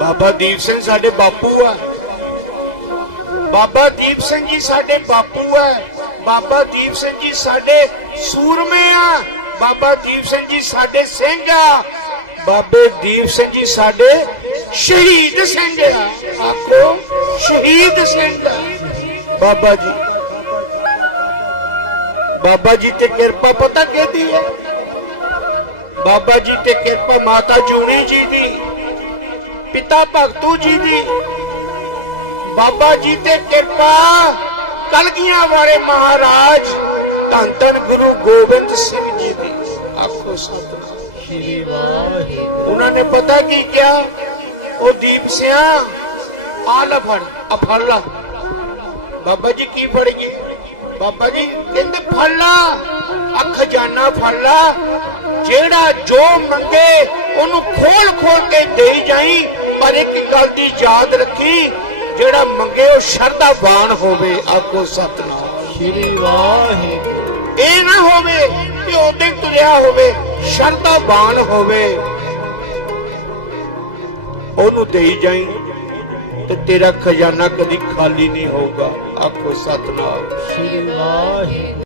ਬਾਬਾ ਦੀਪ ਸਿੰਘ ਸਾਡੇ ਬਾਪੂ ਆ ਬਾਬਾ ਦੀਪ ਸਿੰਘ ਜੀ ਸਾਡੇ ਬਾਪੂ ਆ ਬਾਬਾ ਦੀਪ ਸਿੰਘ ਜੀ ਸਾਡੇ ਸੂਰਮੇ ਆ ਬਾਬਾ ਦੀਪ ਸਿੰਘ ਜੀ ਸਾਡੇ ਸਿੰਘ ਆ ਬਾਬੇ ਦੀਪ ਸਿੰਘ ਜੀ ਸਾਡੇ ਸ਼ਹੀਦ ਸਿੰਘ ਆ ਆਖੋ ਸ਼ਹੀਦ ਸਿੰਘ ਆ ਬਾਬਾ ਜੀ ਬਾਬਾ ਜੀ ਤੇ ਕਿਰਪਾ ਪਤਾ ਕਿਹਦੀ ਹੈ ਬਾਬਾ ਜੀ ਤੇ ਕਿਰਪਾ ਮਾਤਾ ਜੂਣੀ ਜੀ ਦੀ ਪਿਤਾ ਭਗਤੂ ਜੀ ਦੀ। ਬਾਬਾ ਜੀ ਤੇ ਕਿਰਪਾ ਕਲਗੀਆਂ ਵਾਲੇ ਮਹਾਰਾਜ ਧੰਨ ਧੰਨ ਗੁਰੂ ਗੋਬਿੰਦ ਸਿੰਘ ਜੀ ਦੀ। ਆਖੋ ਸਤਨਾਮ। ਸ਼੍ਰੀ ਵਾਹਿਗੁਰੂ। ਉਹਨਾਂ ਨੇ ਪਤਾ ਕੀ ਕਿਹਾ? ਉਹ ਦੀਪ ਸਿਆ ਆ ਲੈ ਫੜ ਆ ਫੜ ਲਾ ਬਾਬਾ ਜੀ ਕੀ ਫੜ ਗਏ? ਬਾਬਾ ਜੀ ਕਹਿੰਦੇ ਫੜ ਲਾ ਆ ਖਜ਼ਾਨਾ ਫੜ ਲਾ ਜਿਹੜਾ ਜੋ ਮੰਗੇ ਉਹਨੂੰ ਖੋਲ ਖੋਲ ਕੇ ਦੇਈ ਜਾਈ ਪਰ ਇੱਕ ਗੱਲ ਦੀ ਯਾਦ ਰੱਖੀ ਜਿਹੜਾ ਮੰਗੇ ਉਹ ਸ਼ਰਧਾਵਾਨ ਹੋਵੇ ਆਖੋ ਸਤਨਾਮ। ਸ਼੍ਰੀ ਵਾਹਿਗੁਰੂ। ਇਹ ਨਾ ਹੋਵੇ ਕਿ ਉਹਦੇ ਤੁਰਿਆ ਹੋਵੇ ਸ਼ਰਧਾਵਾਨ ਹੋਵੇ। ਉਹਨੂੰ ਦੇਈ ਜਾਈ ਤੇ ਤੇਰਾ ਖਜ਼ਾਨਾ ਕਦੀ ਖਾਲੀ ਨਹੀਂ ਹੋਊਗਾ ਆਖੋ ਸਤਨਾਮ। ਸ਼੍ਰੀ ਵਾਹਿਗੁਰੂ।